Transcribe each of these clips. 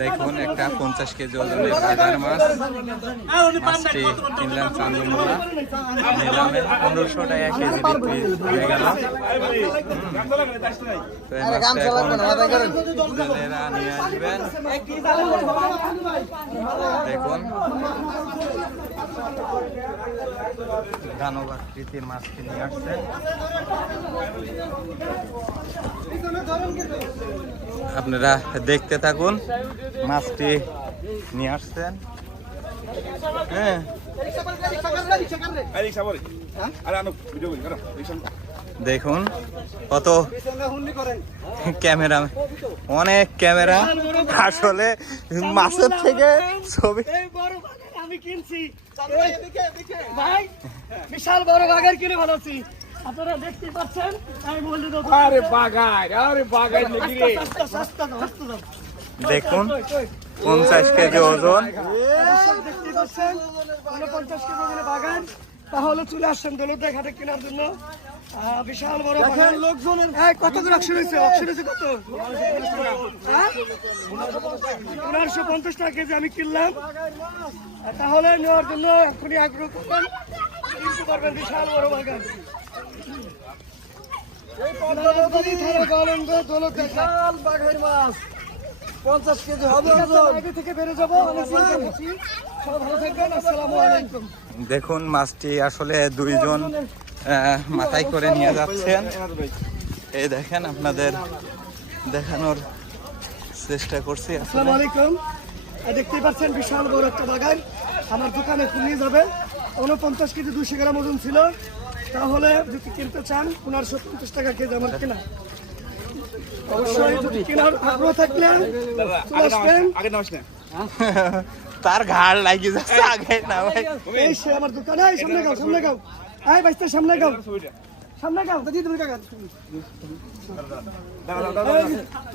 দেখুন একটা 50 কেজি ওজনের বাজার মাছ, মাছটি কিনলাম চান্দুমোলা, নিলামে 1500 টাকা কেজি বিক্রি হয়ে গেল। তো এই মাছটা এখন জেলেরা নিয়ে আসবেন। দেখুন দানবাকৃতির মাছটি নিয়ে আসছেন। আপনারা দেখতে থাকুন, মাছটি নিয়ে আসছেন। হ্যাঁ দেখুন কত ক্যামেরা, অনেক ক্যামেরা, আসলে মাছের থেকে ছবি আমি কিনছি ভাই, বিশাল বড় বাগান কিনে বানাচ্ছি, আপনারা দেখতে পাচ্ছেন। আমি বলে দেবো আরে বাগান, আরে বাগান নাকি রে? দেখুন 50 কেজি ওজন, দেখতে পাচ্ছেন 49 কেজি ওজনের বাগান। তাহলে চলে আসছেন দৌলতদিয়া ঘাটে কেনার জন্য। বিশাল বড় বাগান, লোকজনের কত করে অকশন হয়েছে? অকশন হয়েছে কত? 1550 টাকা কেজি আমি কিনলাম। তাহলে নেওয়ার জন্য এখনই আগ্রহ করবেন, কিনতে পারবেন বিশাল বড় বাগান। বাঘের মাছ 50 কেজি হবে, আগে থেকে বেড়ে যাবো। ভালো থাকবেন, আসসালামু আলাইকুম। দেখুন মাছটি আসলে দুইজন মাথায় করে নিয়ে যাচ্ছেন। এই দেখেন, আপনাদের দেখানোর চেষ্টা করছি। আসসালামু আলাইকুম। দেখতেই পাচ্ছেন বিশাল বড় একটা বাগান আমার দোকানে নিয়ে যাবে। 49 কেজি 200 গ্রাম ওজন ছিল। তাহলে যদি কিনতে চান 1550 টাকা কেজি আমার কেনা। অবশ্যই যদি কেনার আগ্রহ থাকলে চলে আসবেন। তার ঘাড় লাগিয়ে যাচ্ছে আগে না ভাই। এই সে আমার দোকানে, সামনে গাও, সামনে গাও, এই বাইস্তে সামনে গাও, সামনে গাও, দিদি তুমি কাকা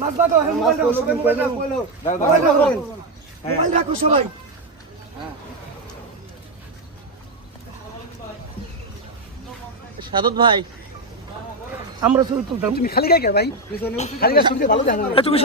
মাছ বাটো, মোবাইল রাখো, সবাই মোবাইল রাখো, মোবাইল রাখো সবাই। সাদত ভাই, আমরা ছবি তুলতাম, তুমি খালি গায়ে ভাই, খালি গায়ে শুনতে ভালো জানো তুমি।